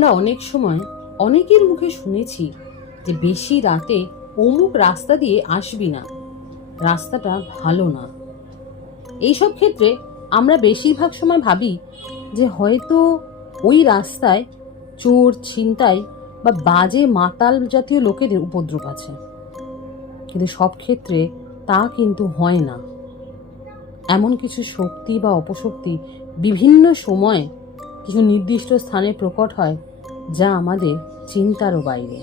আমরা অনেক সময় অনেকের মুখে শুনেছি যে বেশি রাতে অমুক রাস্তা দিয়ে আসবি না, রাস্তাটা ভালো না। এইসব ক্ষেত্রে আমরা বেশিরভাগ সময় ভাবি যে হয়তো ওই রাস্তায় চোর, ছিনতাই বা বাজে মাতাল জাতীয় লোকেদের উপদ্রব আছে। কিন্তু সব ক্ষেত্রে তা কিন্তু হয় না। এমন কিছু শক্তি বা অপশক্তি বিভিন্ন সময়ে কিছু নির্দিষ্ট স্থানে প্রকট হয়, যা আমাদের চিন্তারও বাইরে।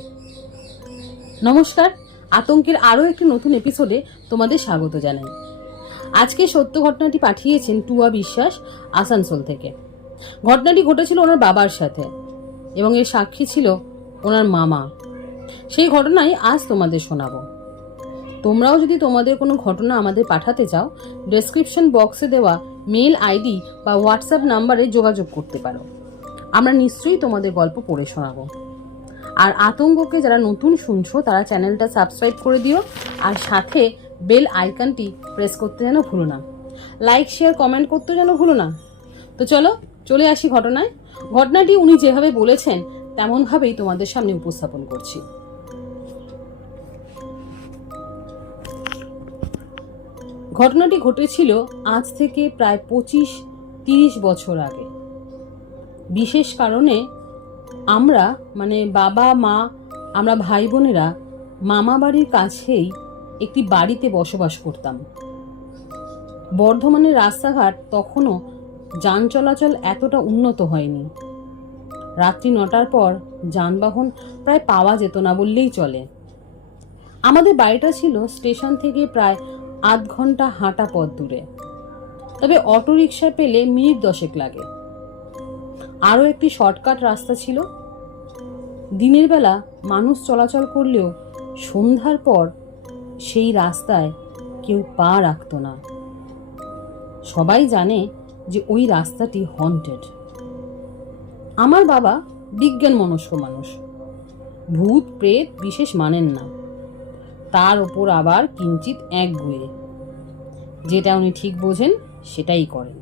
নমস্কার, আতঙ্কের আরও একটি নতুন এপিসোডে তোমাদের স্বাগত জানাই। আজকে সত্য ঘটনাটি পাঠিয়েছেন টুয়া বিশ্বাস, আসানসোল থেকে। ঘটনাটি ঘটেছিল ওনার বাবার সাথে এবং এর সাক্ষী ছিল ওনার মামা। সেই ঘটনাই আজ তোমাদের শোনাবো। তোমরাও যদি তোমাদের কোনো ঘটনা আমাদের পাঠাতে চাও, ডেসক্রিপশন বক্সে দেওয়া মেল আইডি বা হোয়াটসঅ্যাপ নাম্বারে যোগাযোগ করতে পারো। আমরা নিশ্চয়ই তোমাদের গল্প পড়ে শোনাবো। আর আতঙ্ককে যারা নতুন শুনছো তারা চ্যানেলটা সাবস্ক্রাইব করে দিও, আর সাথে বেল আইকনটি প্রেস করতে যেন ভুলো না। লাইক, শেয়ার, কমেন্ট করতে যেন ভুলো না। তো চলো চলে আসি ঘটনায়। ঘটনাটি উনি যেভাবে বলেছেন তেমনভাবেই তোমাদের সামনে উপস্থাপন করছি। ঘটনাটি ঘটেছিল আজ থেকে প্রায় 25-30 বছর আগে। বিশেষ কারণে আমরা বাবা মা, আমরা ভাই বোনেরা মামা বাড়ির কাছেই একটি বাড়িতে বসবাস করতাম। বর্ধমানের রাস্তাঘাট তখনও যান চলাচল এতটা উন্নত হয়নি। রাত্রি 9টার পর যানবাহন প্রায় পাওয়া যেত না বললেই চলে। আমাদের বাড়িটা ছিল স্টেশন থেকে প্রায় আধ ঘন্টা হাঁটা পথ দূরে, তবে অটোরিকশা পেলে মিনিট 10 লাগে। আরও একটি শর্টকাট রাস্তা ছিল। দিনের বেলা মানুষ চলাচল করলেও সন্ধ্যার পর সেই রাস্তায় কেউ পা রাখত না। সবাই জানে যে ওই রাস্তাটি হন্টেড। আমার বাবা বিজ্ঞান মনস্ক মানুষ, ভূত প্রেত বিশেষ মানেন না। তার ওপর আবার কিঞ্চিত একগুঁয়ে। যেটা উনি ঠিক বোঝেন সেটাই করেন।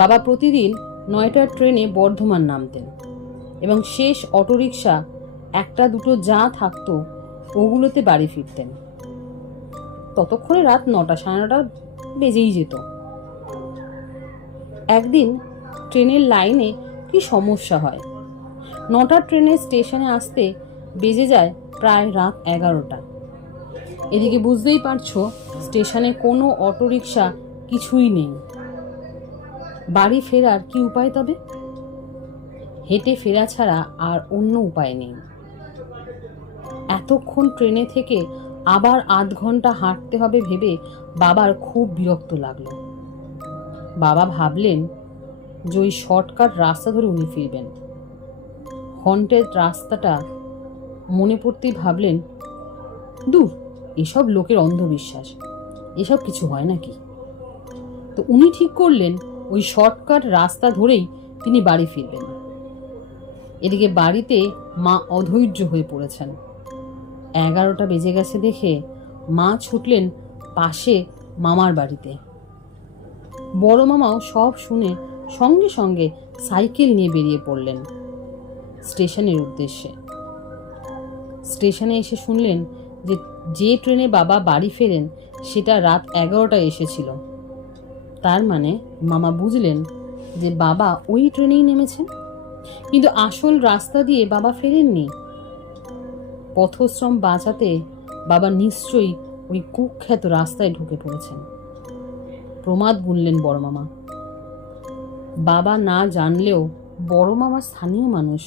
বাবা প্রতিদিন 9টার ট্রেনে বর্ধমান নামতেন এবং শেষ অটোরিকশা 1-2 যা থাকতো ওগুলোতে বাড়ি ফিরতেন। ততক্ষণে রাত 9টা, 9:30 বেজেই যেত। একদিন ট্রেনের লাইনে কি সমস্যা হয়, 9টার ট্রেনে স্টেশনে আসতে বেজে যায় প্রায় রাত 11টা। এদিকে বুঝতেই পারছো স্টেশনে কোনো অটোরিকশা কিছুই নেই। বাড়ি ফেরার কি উপায় তবে? হেঁটে ফেরা ছাড়া আর অন্য উপায় নেই। এতক্ষণ ট্রেনে থেকে আবার আধ ঘন্টা হাঁটতে হবে ভেবে বাবার খুব বিরক্ত লাগলো। বাবা ভাবলেন যে ওই শর্টকাট রাস্তা ধরে উনি ফিরবেন। হন্টেড রাস্তাটা মনে পড়তেই ভাবলেন, দূর, এসব লোকের অন্ধবিশ্বাস, এসব কিছু হয় নাকি। তো উনি ঠিক করলেন ওই শর্টকাট রাস্তা ধরেই তিনি বাড়ি ফিরবেন। এদিকে বাড়িতে মা অধৈর্য হয়ে পড়েছেন। 11টা বেজে গেছে দেখে মা ছুটলেন পাশে মামার বাড়িতে। বড় মামাও সব শুনে সঙ্গে সঙ্গে সাইকেল নিয়ে বেরিয়ে পড়লেন স্টেশনের উদ্দেশ্যে। স্টেশনে এসে শুনলেন যে ট্রেনে বাবা বাড়ি ফেরেন সেটা রাত 11টায় এসেছিল। তার মানে মামা বুঝলেন যে বাবা ওই ট্রেনেই নেমেছেন, কিন্তু আসল রাস্তা দিয়ে বাবা ফেরেননি। পথশ্রম বাঁচাতে বাবা নিশ্চয়ই ওই কুখ্যাত রাস্তায় ঢুকে পড়েছেন। প্রমাদ গুনলেন বড় মামা। বাবা না জানলেও বড় মামা স্থানীয় মানুষ,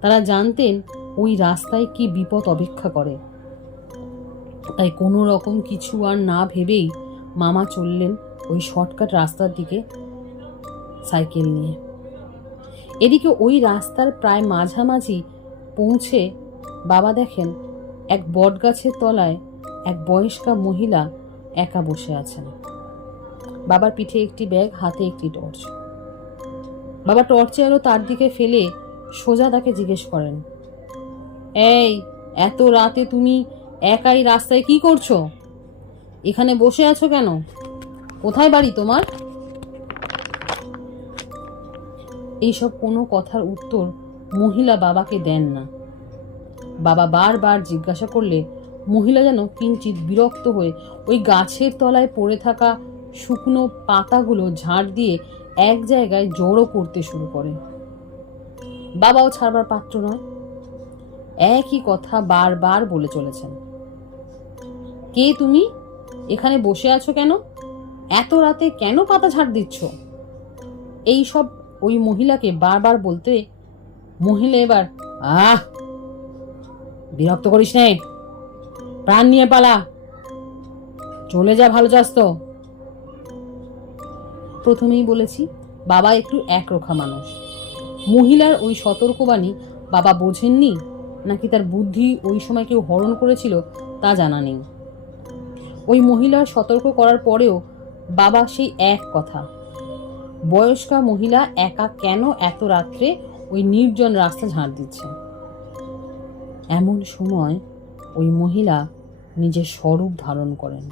তারা জানতেন ওই রাস্তায় কি বিপদ অপেক্ষা করে। তাই কোনো রকম কিছু আর না ভেবেই মামা চললেন ওই শর্টকাট রাস্তার দিকে সাইকেল নিয়ে। এদিকে ওই রাস্তার প্রায় মাঝামাঝি পৌঁছে বাবা দেখেন এক বটগাছের তলায় এক বয়স্কা মহিলা একা বসে আছেন। বাবার পিঠে একটি ব্যাগ, হাতে একটি টর্চ। বাবা টর্চে আলো তার দিকে ফেলে সোজা তাকে জিজ্ঞেস করেন, এই এত রাতে তুমি একাই রাস্তায় কি করছো? এখানে বসে আছো কেন? কোথায় বাড়ি তোমার? এইসব কোনো কথার উত্তর মহিলা বাবাকে দেন না। বাবা বারবার জিজ্ঞাসা করলে মহিলা যেন কিঞ্চিত বিরক্ত হয়ে ওই গাছের তলায় পড়ে থাকা শুকনো পাতাগুলো ঝাড় দিয়ে এক জায়গায় জড়ো করতে শুরু করে। বাবাও ছাড়বার পাত্র নয়, একই কথা বারবার বলে চলেছেন। কে তুমি? এখানে বসে আছো কেন? এত রাতে কেন পাতা ঝাড় দিচ্ছ? এই সব ওই মহিলাকে বারবার বলতে মহিলা এবার বিরক্ত করিস নে, প্রাণ নিয়ে পালা, চলে যা, ভালো চাস তো। প্রথমেই বলেছি বাবা একটু একরোখা মানুষ। মহিলার ওই সতর্কবাণী বাবা বোঝেননি নাকি তার বুদ্ধি ওই সময় কেউ হরণ করেছিল তা জানা নেই। ওই মহিলার সতর্ক করার পরেও বাবা সেই এক কথা, বয়স্কা মহিলা একা কেন এত রাত্রে ওই নির্জন রাস্তা ঝাড় দিচ্ছে। এমন সময় ওই মহিলা নিজের স্বরূপ ধারণ করেন।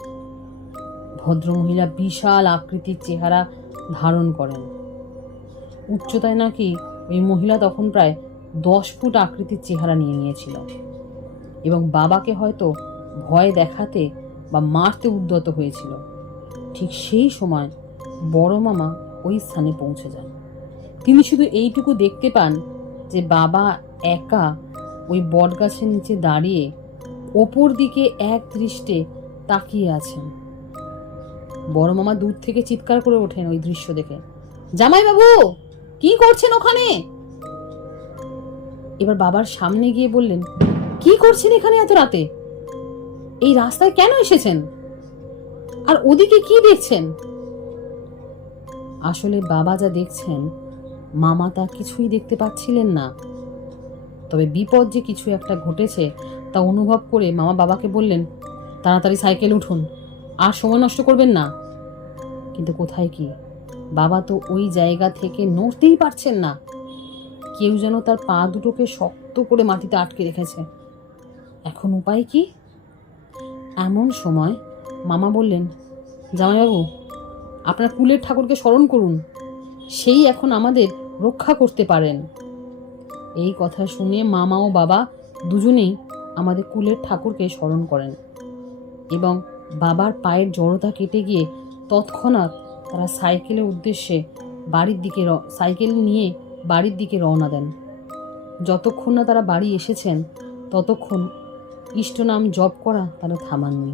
ভদ্রমহিলা বিশাল আকৃতির চেহারা ধারণ করেন। উচ্চতায় নাকি ওই মহিলা তখন প্রায় 10 ফুট আকৃতির চেহারা নিয়ে নিয়েছিল এবং বাবাকে হয়তো ভয় দেখাতে বা মারতে উদ্যত হয়েছিল। ঠিক সেই সময় বড় মামা ওই স্থানে পৌঁছে যান। তিনি শুধু এইটুকু দেখতে পান যে বাবা একা ওই বটগাছের নিচে দাঁড়িয়ে ওপর দিকে এক দৃষ্টে তাকিয়ে আছেন। বড় মামা দূর থেকে চিৎকার করে ওঠেন ওই দৃশ্য দেখে, জামাইবাবু কি করছেন ওখানে? এবার বাবার সামনে গিয়ে বললেন, কি করছেন এখানে এত রাতে? এই রাস্তায় কেন এসেছেন? আর ওদিকে কি দেখছেন? আসলে বাবা যা দেখছেন মামা তা কিছুই দেখতে পাচ্ছিলেন না। তবে বিপদ যে কিছু একটা ঘটেছে তা অনুভব করে মামা বাবাকে বললেন, তাড়াতাড়ি সাইকেল উঠুন, আর সময় নষ্ট করবেন না। কিন্তু কোথায় কি, বাবা তো ওই জায়গা থেকে নড়তেই পারছেন না। কেউ যেন তার পা দুটোকে শক্ত করে মাটিতে আটকে রেখেছে। এখন উপায় কি? এমন সময় মামা বললেন, জামাইবাবু আপনার কুলের ঠাকুরকে স্মরণ করুন, সেই এখন আমাদের রক্ষা করতে পারেন। এই কথা শুনে মামা ও বাবা দুজনেই আমাদের কুলের ঠাকুরকে স্মরণ করেন এবং বাবার পায়ের জড়তা কেটে গিয়ে তৎক্ষণাৎ তারা সাইকেলের উদ্দেশ্যে সাইকেল নিয়ে বাড়ির দিকে রওনা দেন। যতক্ষণ না তারা বাড়ি এসেছেন ততক্ষণ ইষ্টনাম জপ করা তারা থামাননি।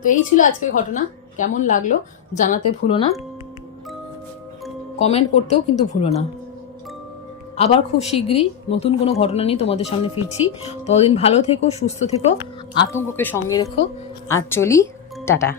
তো এই ছিল আজকের ঘটনা। কেমন লাগলো জানাতে ভুলো না, কমেন্ট করতেও কিন্তু ভুলো না। আবার খুব শীঘ্রই নতুন কোনো ঘটনা নিয়ে তোমাদের সামনে ফিরছি। ততদিন ভালো থেকো, সুস্থ থেকো, আতঙ্ককে সঙ্গে রেখো। আর চলি, টাটা।